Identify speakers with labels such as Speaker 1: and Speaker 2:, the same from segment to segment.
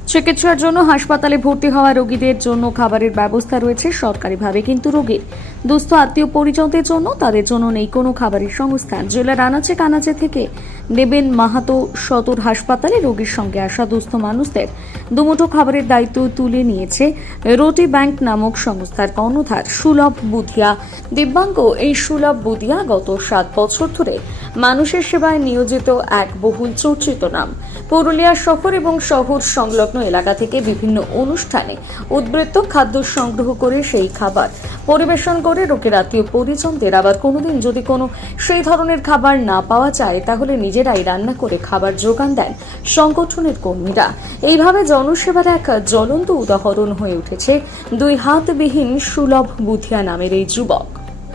Speaker 1: চিকিৎসার জন্য হাসপাতালে ভর্তি হওয়া রোগীদের জন্য খাবারের ব্যবস্থা রয়েছে সরকারিভাবে, কিন্তু রোগীর দুস্থ আত্মীয় পরিজনদের জন্য তাদের জন্য নেই কোনো খাবারের সংস্থান। জেলার আনাচে কানাচে থেকে দেবেন মাহাতো সদর হাসপাতালে রোগীর সঙ্গে আসা দুস্থ মানুষদের দুমুঠো খাবারের দায়িত্ব তুলে নিয়েছে রোটি ব্যাংক নামক সংস্থার কর্ণধার সুলভ বুধিয়া। দিব্যাঙ্গ এই সুলভ বুধিয়া গত 7 বছর ধরে মানুষের সেবায় নিয়োজিত এক বহুল চর্চিত নাম। পুরুলিয়া শহর এবং শহর সংলগ্ন এলাকা থেকে বিভিন্ন অনুষ্ঠানে উদ্বৃত্ত খাদ্য সংগ্রহ করে সেই খাবার পরিবেশন করে রোগীর আত্মীয় পরিজনদের। আবার কোনোদিন যদি কোনো সেই ধরনের খাবার না পাওয়া যায় তাহলে নিজেরাই রান্না করে খাবার যোগান দেন সংগঠনের কর্মীরা। এইভাবে জনসেবার এক জ্বলন্ত উদাহরণ হয়ে উঠেছে দুই হাতবিহীন সুলভ বুধিয়া নামের এই যুবক।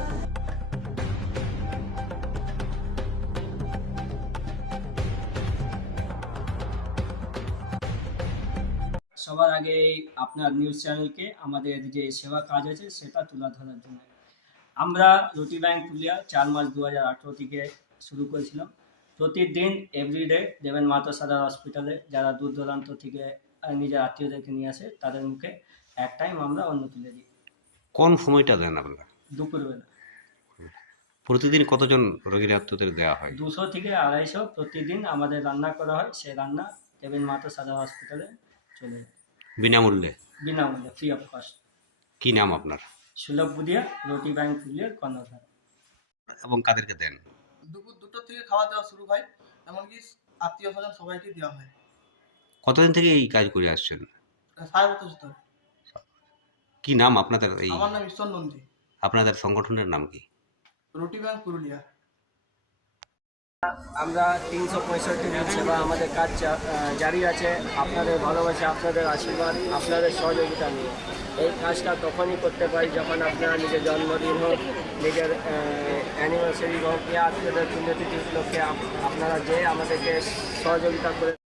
Speaker 2: সবার আগে আপনার নিউজ চ্যানেলকে আমাদের যে সেবা কাজ আছে সেটা তুলে ধরার জন্য আমরা রুটি ব্যাংক পুরুলিয়া 4 মার্চ 2018 থেকে শুরু করেছিলাম। প্রতিদিন এভরিডে দেবেন মাহাতো সদর হসপিটালে যারা দূর দূরান্ত থেকে নিজের আত্মীয়দেরকে নিয়ে আসে তাদের মুখে এক টাইম আমরা অন্ন তুলে দিই।
Speaker 3: কোন সময়টা দেন আপনারা?
Speaker 2: দুপুরবেলা
Speaker 3: প্রতিদিন কতজন রোগীর আত্মীয়দের দেওয়া হয়?
Speaker 2: 200 থেকে 250 প্রতিদিন আমাদের রান্না করা হয়। সেই রান্না দেবেন মাহাতো সদর হসপিটালে চলে যায়
Speaker 3: বিনামূল্যে?
Speaker 2: বিনামূল্যে, ফ্রি অফ কস্ট।
Speaker 3: কি নাম আপনার?
Speaker 2: সুলভ বুধিয়া, রুটি ব্যাংক পুরুলিয়ার কর্ণধার।
Speaker 3: এবং কাদেরকে দেন?
Speaker 4: দুপুর 2টো থেকে খাওয়া দাওয়া শুরু হয়, এমনকি আত্মীয় স্বজন সবাইকে দেওয়া হয়।
Speaker 3: কতদিন থেকে এই কাজ করে আসছেন?
Speaker 4: 7 বছর ধরে।
Speaker 3: কি নাম আপনাদের? এই
Speaker 4: আমার নাম ঈশ্বর নন্দী।
Speaker 3: আপনাদের সংগঠনের নাম কি?
Speaker 4: রুটি ব্যাংক পুরুলিয়া।
Speaker 2: আমরা 365 দিন সেবা আমাদের কাজ জারি আছে। আপনাদের ভালোবাসা, আপনাদের আশীর্বাদ, আপনাদের সহযোগিতা নিয়ে এই কাজটা তখনই করতে পারি যখন আপনারা নিজের জন্মদিন হোক, নিজের অ্যানিভার্সারি হোক, আত্মীয়দের পুণ্যতিথি উপলক্ষে আপনারা যে আমাদেরকে সহযোগিতা করে